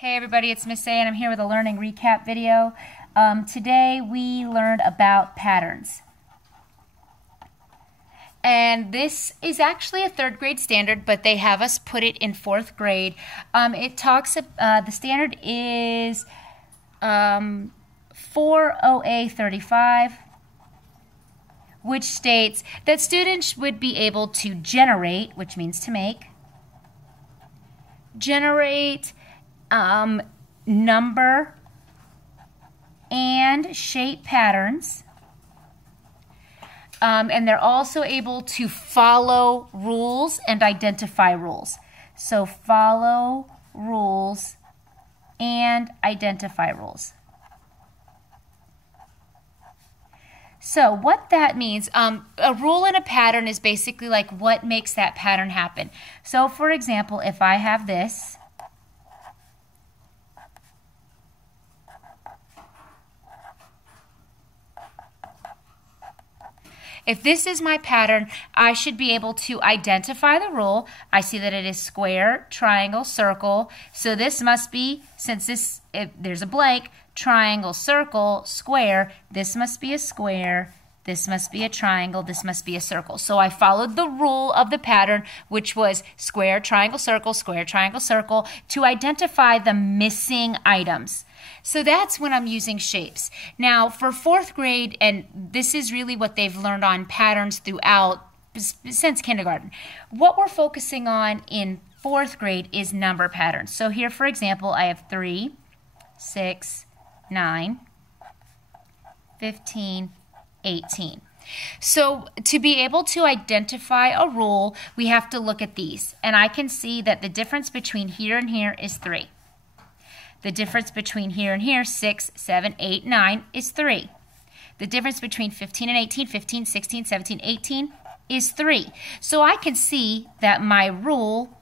Hey everybody, it's Miss A and I'm here with a learning recap video. Today we learned about patterns. And this is actually a third grade standard, but they have us put it in fourth grade. The standard is 4OA35, which states that students would be able to generate, which means to make, number and shape patterns, and they're also able to follow rules and identify rules. So follow rules and identify rules. So what that means, a rule and a pattern is basically like what makes that pattern happen. So for example, if I have this, if this is my pattern, I should be able to identify the rule. I see that it is square, triangle, circle. So this must be, since there's a blank, triangle, circle, square, this must be a square, this must be a triangle, this must be a circle. So I followed the rule of the pattern, which was square, triangle, circle, to identify the missing items. So that's when I'm using shapes. Now for fourth grade, and this is really what they've learned on patterns throughout since kindergarten, what we're focusing on in fourth grade is number patterns. So here, for example, I have 3, 6, 9, 15, 18. So to be able to identify a rule, we have to look at these. And I can see that the difference between here and here is 3. The difference between here and here, 6, 7, 8, 9, is 3. The difference between 15 and 18, 15, 16, 17, 18, is 3. So I can see that my rule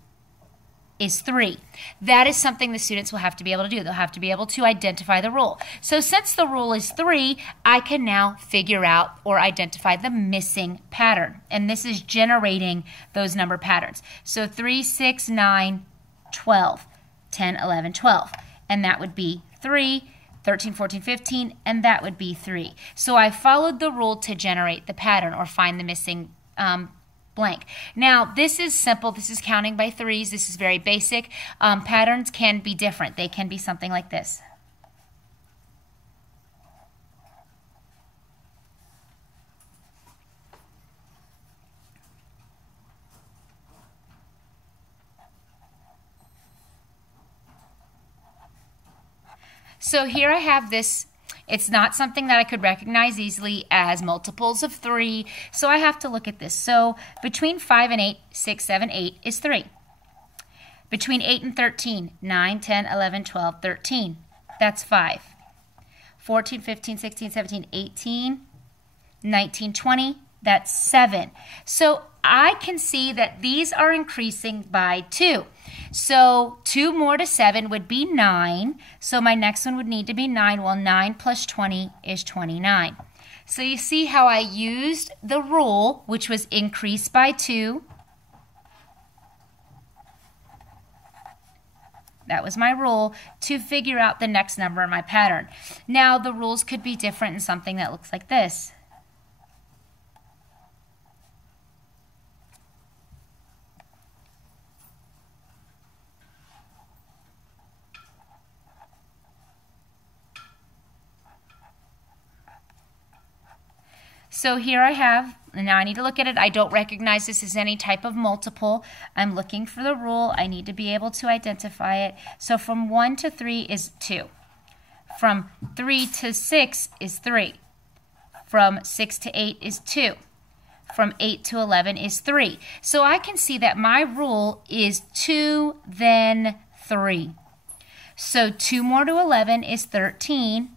is 3. That is something the students will have to be able to do. They'll have to be able to identify the rule. So since the rule is 3, I can now figure out or identify the missing pattern. And this is generating those number patterns. So 3, 6, 9, 12, 10, 11, 12. And that would be 3, 13, 14, 15, and that would be 3. So I followed the rule to generate the pattern or find the missing blank. Now, this is simple. This is counting by threes. This is very basic. Patterns can be different. They can be something like this. So here I have this. It's not something that I could recognize easily as multiples of 3, so I have to look at this. So between 5 and 8, 6, 7, 8 is 3. Between 8 and 13, 9, 10, 11, 12, 13. That's 5. 14, 15, 16, 17, 18, 19, 20. That's 7. So I can see that these are increasing by 2. So 2 more to 7 would be 9. So my next one would need to be 9. Well, 9 plus 20 is 29. So you see how I used the rule, which was increase by 2. That was my rule to figure out the next number in my pattern. Now the rules could be different in something that looks like this. So here I have, and now I need to look at it. I don't recognize this as any type of multiple. I'm looking for the rule. I need to be able to identify it. So from 1 to 3 is 2. From 3 to 6 is 3. From 6 to 8 is 2. From 8 to 11 is 3. So I can see that my rule is 2, then 3. So 2 more to 11 is 13.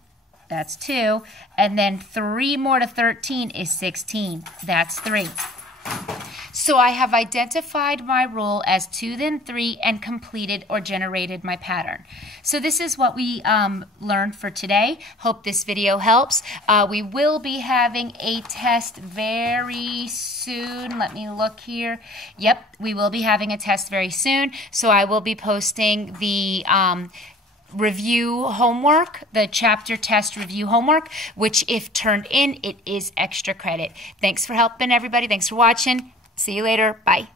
That's 2. And then 3 more to 13 is 16. That's 3. So I have identified my rule as 2, then 3, and completed or generated my pattern. So this is what we learned for today. Hope this video helps. We will be having a test very soon. Let me look here. Yep, we will be having a test very soon. So I will be posting the review homework, the chapter test review homework, which if turned in, it is extra credit. Thanks for helping, everybody. Thanks for watching. See you later. Bye.